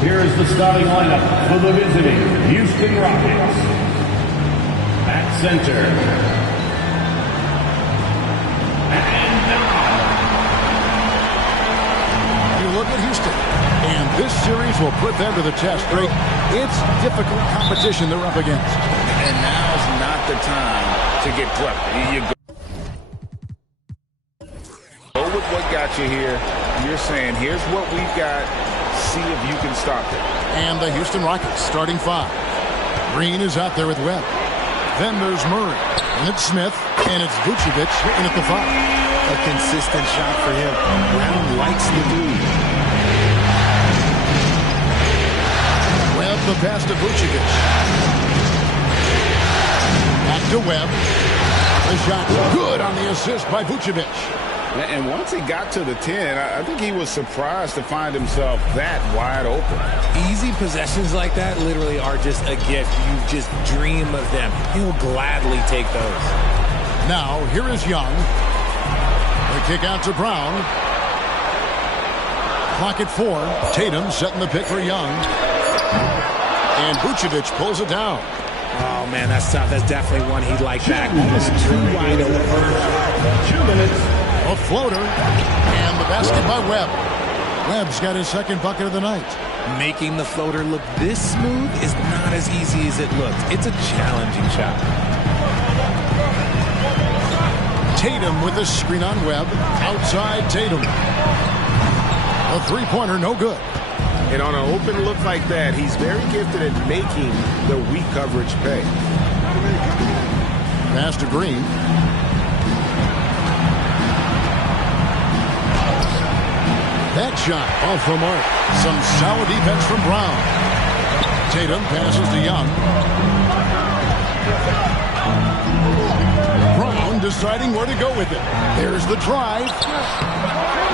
Here is the starting lineup for the visiting Houston Rockets. At center. And now. You look at Houston, and this series will put them to the test. Great. It's difficult competition they're up against. And now's not the time to get clever. You go with what got you here. You're saying, here's what we've got. See if you can stop it. And the Houston Rockets starting five. Green is out there with Webb. Then there's Murray. And it's Smith. And it's Vucevic in at the five. A consistent shot for him. Brown likes the dude. Webb the pass to Vucevic. Back to Webb. The shot good on the assist by Vucevic. And once he got to the 10, I think he was surprised to find himself that wide open. Easy possessions like that literally are just a gift. You just dream of them. He'll gladly take those. Now, here is Young. The kick out to Brown. Clock at 4. Tatum setting the pick for Young. And Vucevic pulls it down. Oh, man, that's tough. That's definitely one he'd like back. Almost too wide open. 2 minutes. A floater, and the basket by Webb. Webb's got his second bucket of the night. Making the floater look this smooth is not as easy as it looked. It's a challenging shot. Tatum with the screen on Webb. Outside Tatum. A three-pointer, no good. And on an open look like that, he's very gifted at making the weak coverage pay. Pass to Green. That shot off the mark. Some solid defense from Brown. Tatum passes to Young. Brown deciding where to go with it. There's the drive.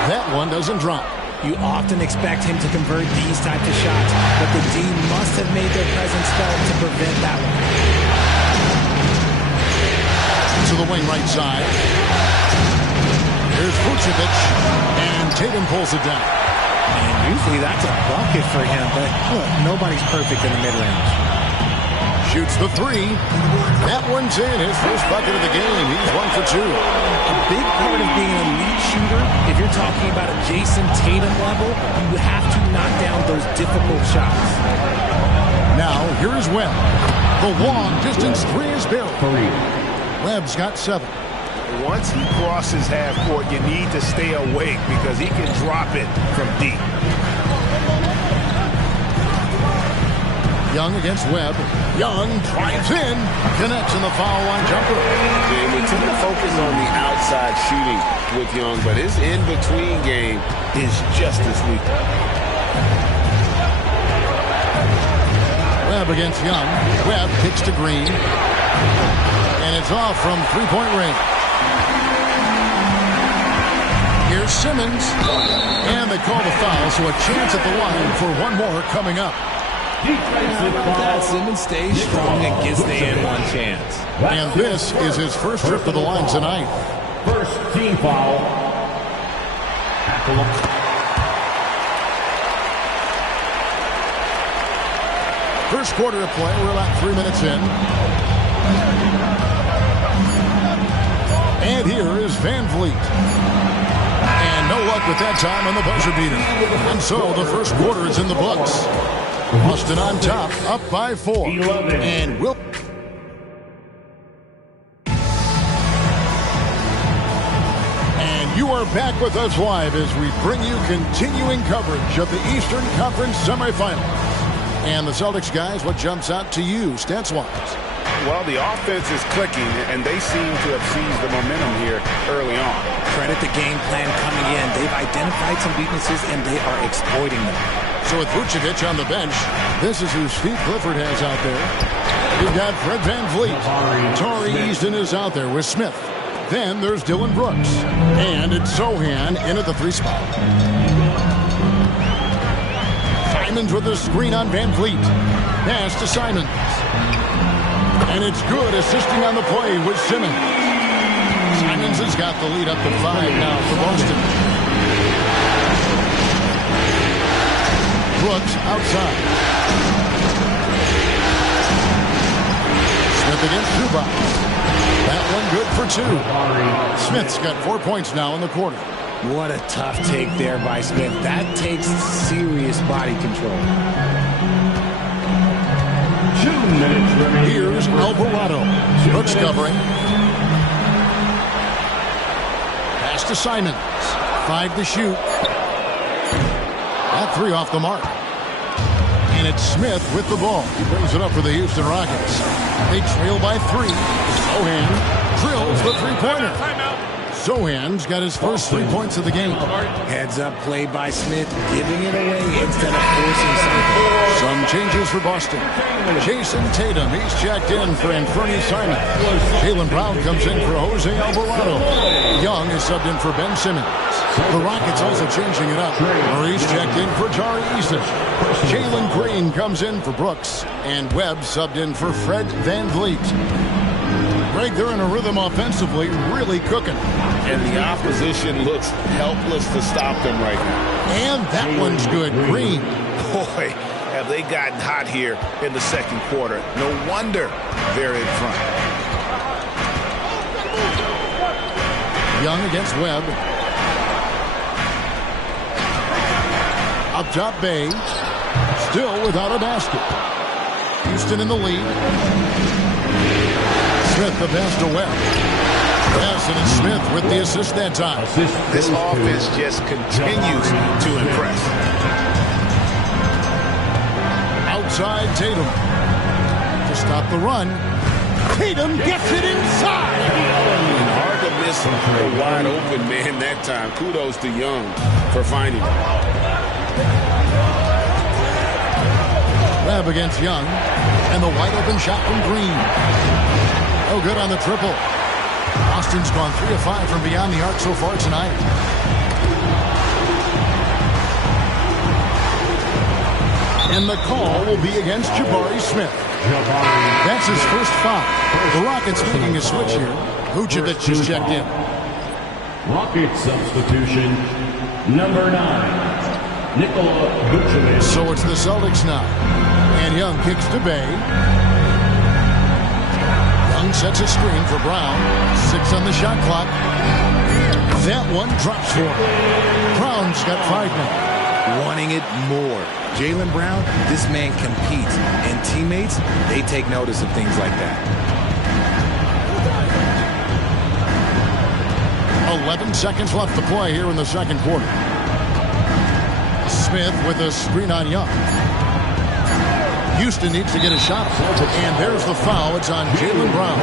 That one doesn't drop. You often expect him to convert these types of shots, but the D must have made their presence felt to prevent that one. To the wing right side. Here's Vucevic, and Tatum pulls it down. And usually that's a bucket for him, but look, nobody's perfect in the mid-range. Shoots the three. That one's in. His first bucket of the game. He's 1 for 2. A big part of being an elite shooter, if you're talking about a Jason Tatum level, you have to knock down those difficult shots. Now, here is Webb. The long distance three is built. Webb's got 7. Once he crosses half court, you need to stay awake because he can drop it from deep. Young against Webb. Young drives in. Connects in the foul line jumper. And we tend to focus on the outside shooting with Young, but his in-between game is just as lethal. Webb against Young. Webb kicks to Green. And it's off from three-point range. Here's Simmons. And they call the foul, so a chance at the line for one more coming up. Simmons stays strong and gets the and one chance. And this is his first trip to the line tonight. First team foul. First quarter of play. We're about 3 minutes in. And here is Van Vliet. And no luck with that time on the buzzer beater. And so the first quarter is in the books. Boston on top, up by 4. 11. And will. And you are back with us live as we bring you continuing coverage of the Eastern Conference semifinals. And the Celtics guys, what jumps out to you, stats-wise? Well, the offense is clicking, and they seem to have seized the momentum here early on. Credit the game plan coming in. They've identified some weaknesses, and they are exploiting them. So with Vucevic on the bench, this is who Steve Clifford has out there. You've got Fred Van Vliet. Torrey Easton is out there with Smith. Then there's Dylan Brooks. And it's Sohan in at the 3 spot. Simons with the screen on Van Vliet. Pass to Simons. And it's good, assisting on the play with Simmons. Simons has got the lead up to 5 now for Boston. Brooks outside. Smith against Zubac. That one good for 2. Smith's got 4 points now in the quarter. What a tough take there by Smith. That takes serious body control. 2 minutes remaining. Here's Alvarado. Brooks covering. Pass to Simons. 5 to shoot. That 3 off the mark. And it's Smith with the ball. He brings it up for the Houston Rockets. They trail by 3. Sohan drills the three-pointer. Sohan's got his first 3 points of the game. Heads up play by Smith, giving it away instead of forcing something. Some changes for Boston. Jason Tatum, he's checked in for Anthony Simons. Jaylen Brown comes in for Jose Alvarado. Young is subbed in for Ben Simmons. The Rockets also changing it up. Maurice checked in for Tari Eason. Jalen Green comes in for Brooks. And Webb subbed in for Fred VanVleet. Greg, they're in a rhythm offensively, really cooking. And the opposition looks helpless to stop them right now. And that one's good. Green. Boy, have they gotten hot here in the second quarter. No wonder they're in front. Young against Webb. Up top, Bay. Still without a basket. Houston in the lead. Smith the pass to Webb. Yes, and it's Smith with the assist that time. This offense just continues to impress. Outside Tatum. To stop the run. Tatum gets it inside. And hard to miss a wide open man that time. Kudos to Young for finding it. Webb against Young. And the wide open shot from Green. Oh, good on the triple. Austin's gone 3 of 5 from beyond the arc so far tonight. And the call will be against Jabari Smith. That's his first foul. The Rockets making a switch here. Vucevic just checked in. Rocket substitution, number 9, Nikola Vucevic. So it's the Celtics now. And Young kicks to Bay. Young sets a screen for Brown. 6 on the shot clock. That one drops for him. Brown's got 5 now. Wanting it more. Jaylen Brown, this man competes. And teammates, they take notice of things like that. 11 seconds left to play here in the second quarter. Smith with a screen on Young. Houston needs to get a shot. And there's the foul. It's on Jaylen Brown.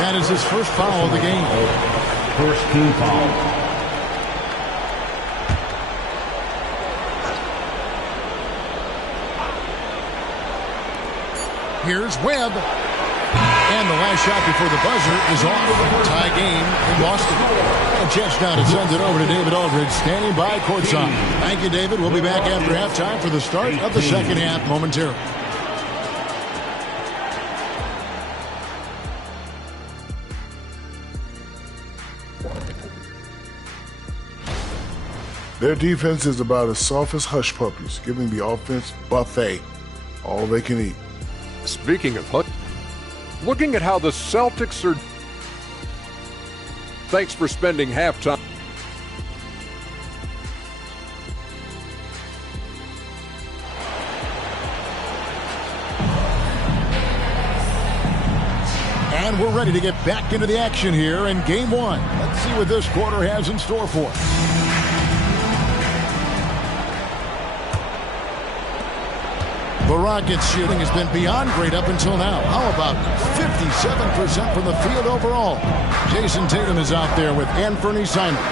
That is his first foul of the game. First team foul. Here's Webb. And the last shot before the buzzer is off. Tie game in Boston. And chance now to send it over to David Aldridge, standing by courtside. Thank you, David. We'll be back after halftime for the start of the second half momentarily. Their defense is about as soft as hush puppies, giving the offense buffet, all they can eat. Speaking of hush, looking at how the Celtics are. Thanks for spending halftime. And we're ready to get back into the action here in Game 1. Let's see what this quarter has in store for us. The Rockets' shooting has been beyond great up until now. How about 57% from the field overall? Jason Tatum is out there with Anthony Simons.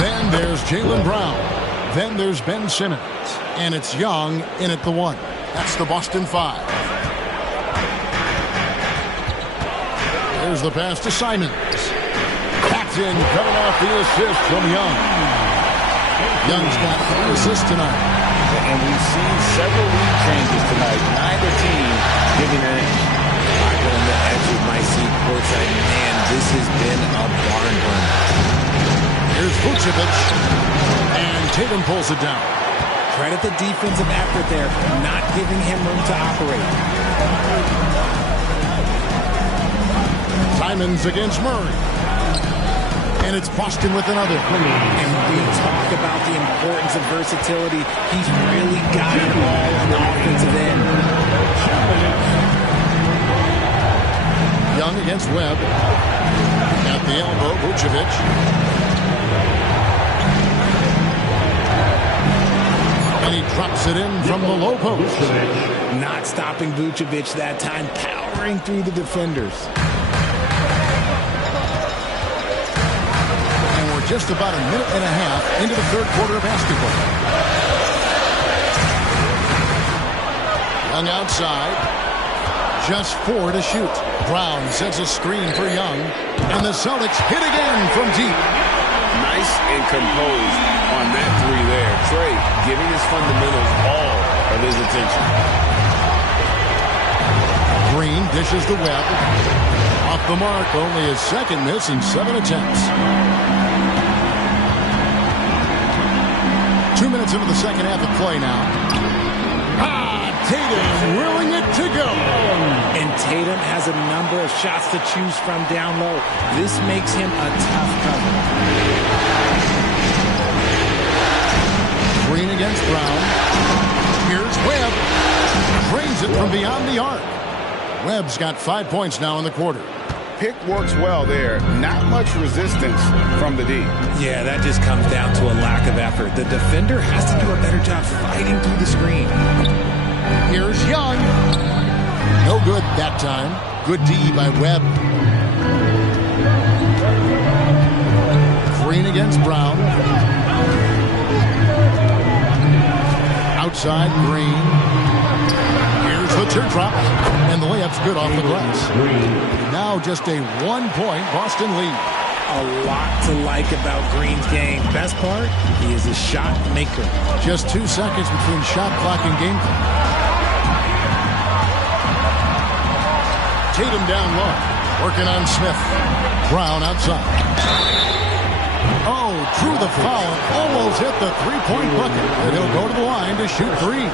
Then there's Jaylen Brown. Then there's Ben Simmons. And it's Young in at the 1. That's the Boston 5. There's the pass to Simons. Paxton coming off the assist from Young. Young's got 3 assists tonight. And we've seen several lead changes tonight. Neither team giving an inch. I go on the edge of my seat courtside. Man, this has been a barn burner. Here's Vucevic. And Tatum pulls it down. Credit the defensive effort there, not giving him room to operate. Simons against Murray. And it's Boston with another. And we talk about the importance of versatility. He's really got it all on the offensive end. Young against Webb. At the elbow, Vucevic. And he drops it in from the low post. Not stopping Vucevic that time, powering through the defenders. Just about a minute and a half into the third quarter of basketball. Young outside. Just 4 to shoot. Brown sets a screen for Young. And the Celtics hit again from deep. Nice and composed on that three there. Trey giving his fundamentals all of his attention. Green dishes the Webb. Off the mark, only his second miss in 7 attempts. 2 minutes into the second half of play now. Tatum willing it to go. And Tatum has a number of shots to choose from down low. This makes him a tough cover. Green against Brown. Here's Webb. Drains it from beyond the arc. Webb's got 5 points now in the quarter. Pick works well there. Not much resistance from the D. Yeah, that just comes down to a lack of effort. The defender has to do a better job fighting through the screen. Here's Young. No good that time. Good D by Webb. Green against Brown. Outside, Green. Here's the teardrop. And the layup's good off the glass. Now just a 1-point Boston lead. A lot to like about Green's game. Best part, he is a shot maker. Just 2 seconds between shot clock and game clock. Tatum down low. Working on Smith. Brown outside. Oh, drew the foul and almost hit the three-point bucket. And he'll go to the line to shoot 3.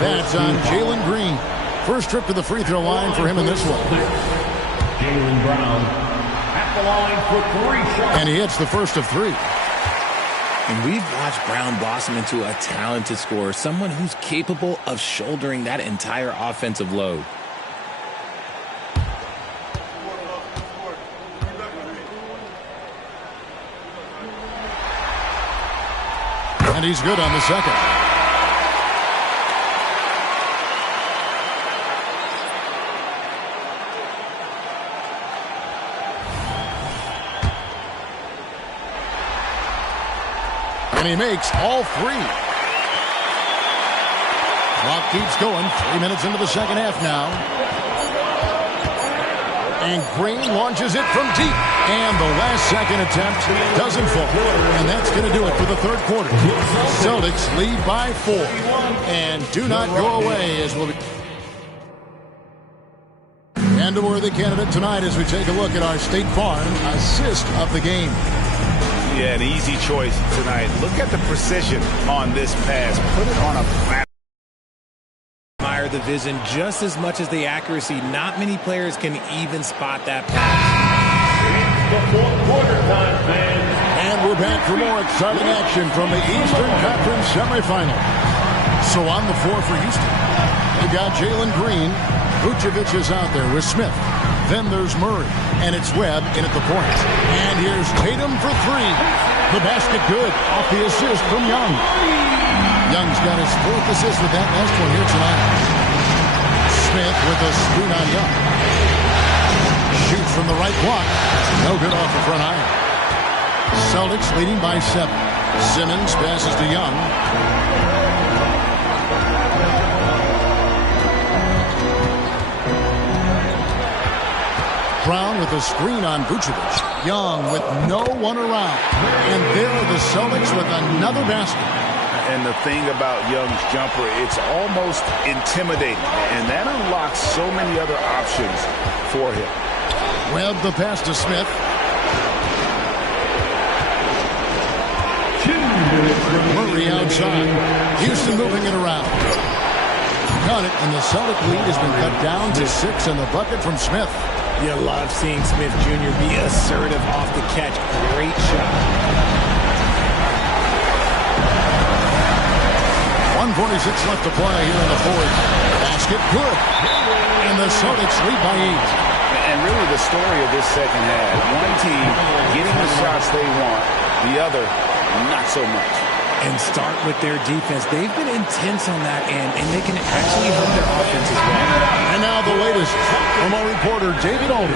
That's on Jalen Green. First trip to the free throw line for him in this one. Jalen Brown at the line for 3 shots. And he hits the first of 3. And we've watched Brown blossom into a talented scorer, someone who's capable of shouldering that entire offensive load. And he's good on the second. And he makes all 3. Clock keeps going. 3 minutes into the second half now. And Green launches it from deep. And the last second attempt doesn't fall. And that's going to do it for the third quarter. Celtics lead by 4. And do not go away as we'll be... And a worthy candidate tonight as we take a look at our State Farm assist of the game. Yeah, an easy choice tonight. Look at the precision on this pass. Put it on a platform. Admire the vision just as much as the accuracy. Not many players can even spot that pass. It's the fourth quarter time, fans. And we're back for more exciting action from the Eastern Conference semifinal. So on the floor for Houston, they've got Jalen Green. Vucevic is out there with Smith. Then there's Murray, and it's Webb in at the point. And here's Tatum for 3. The basket good off the assist from Young. Young's got his 4th assist with that last one here tonight. Smith with a screen on Young. Shoots from the right block. No good off the front iron. Celtics leading by 7. Simmons passes to Young. Brown with a screen on Vucevic. Young with no one around. And there are the Celtics with another basket. And the thing about Young's jumper, it's almost intimidating. And that unlocks so many other options for him. Webb the pass to Smith. 2 minutes remaining. Murray inside. Houston moving it around. Got it, and the Celtic lead has been cut down to 6 in the bucket from Smith. You love seeing Smith Jr. be assertive off the catch. Great shot. 1:46 left to play here in the fourth. Basket good. And the Celtics lead by 8. And really the story of this second half, one team getting the shots they want, the other not so much. And start with their defense. They've been intense on that end, and they can actually hurt their offense as well. And now the latest from our reporter, David Alden.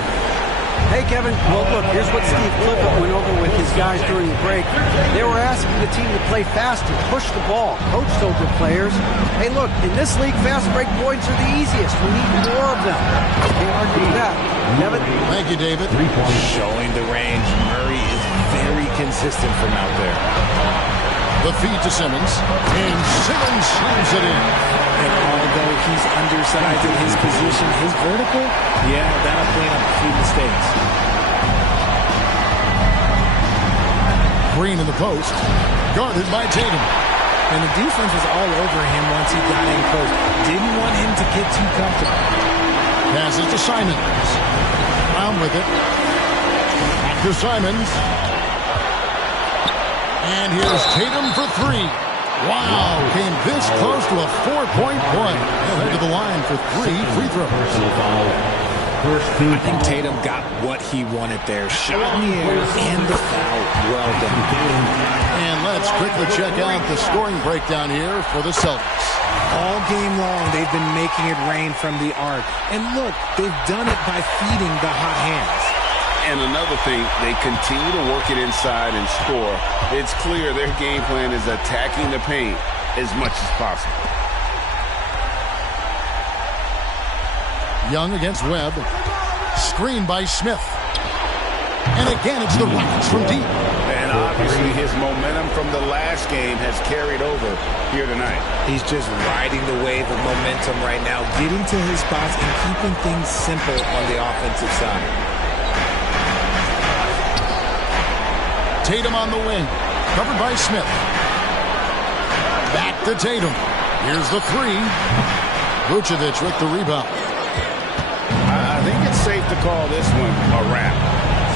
Hey, Kevin. Well, look, here's what Steve Clifford went over with his guys during the break. They were asking the team to play faster, push the ball. Coach told their players, hey, look, in this league, fast break points are the easiest. We need more of them. Can't argue with that. Kevin? Thank you, David. Showing the range. Murray is very consistent from out there. The feed to Simmons, and Simmons slams it in. And although he's undersized in his position, his vertical, yeah, that'll clean up a few mistakes. Green in the post, guarded by Tatum. And the defense was all over him once he got in close. Didn't want him to get too comfortable. Passes to Simons. Brown with it. Back to Simons. And here's Tatum for 3. Wow, came this close to a 4-point play. Head to the line for 3 free throws. I think Tatum got what he wanted there. Shot in the air and the foul. Well done. And let's quickly check out the scoring breakdown here for the Celtics. All game long, they've been making it rain from the arc. And look, they've done it by feeding the hot hands. And another thing, they continue to work it inside and score. It's clear their game plan is attacking the paint as much as possible. Young against Webb. Screened by Smith. And again, it's the Rockets from deep. And obviously his momentum from the last game has carried over here tonight. He's just riding the wave of momentum right now, getting to his spots and keeping things simple on the offensive side. Tatum on the wing. Covered by Smith. Back to Tatum. Here's the 3. Vucevic with the rebound. I think it's safe to call this one a wrap.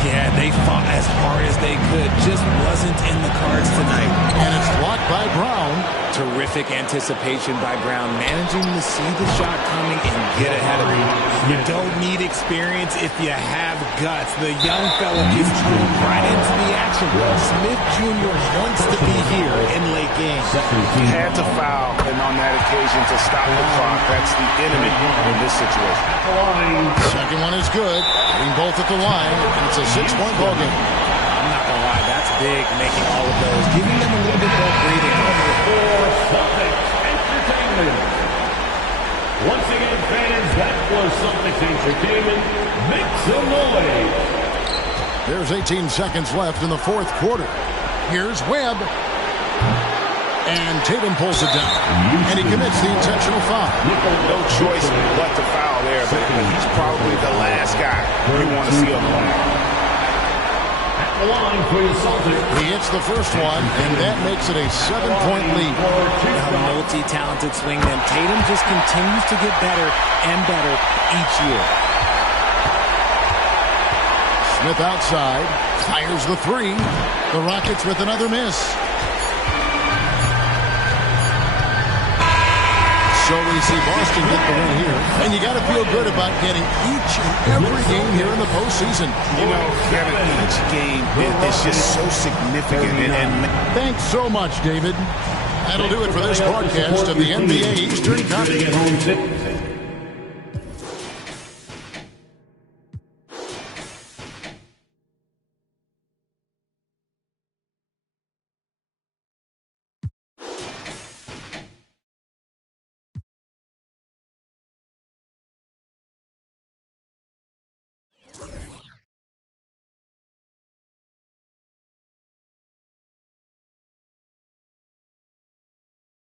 Yeah, they fought as hard as they could. Just wasn't in the cards tonight. And it's blocked by Brown. Terrific anticipation by Brown, managing to see the shot coming and get ahead of it. You don't need experience if you have guts. The young fella gets thrown right into the action. Smith Jr. wants to be here in late games. He had to foul, and on that occasion to stop the clock. That's the enemy in this situation. Second one is good. Getting both at the line, and it's a 6-point ball game. I'm not going to lie, that's big, making all of those. Giving them a little bit more breathing room. Celtics Entertainment. Once again, fans, that was Celtics Entertainment. Make some noise. There's 18 seconds left in the fourth quarter. Here's Webb. And Tatum pulls it down. And he commits the intentional foul. No choice but to foul there, but he's probably the last guy you want to see on the line. The line for your Celtics. He hits the first one, and that makes it a 7-point lead. A multi-talented swingman. Tatum just continues to get better and better each year. Smith outside, fires the 3. The Rockets with another miss. So we see Boston get the win here. And you got to feel good about getting each and every game here in the postseason. You know, Kevin, each game is just so significant. And thanks so much, David. That'll do it for this broadcast of the NBA Eastern Conference.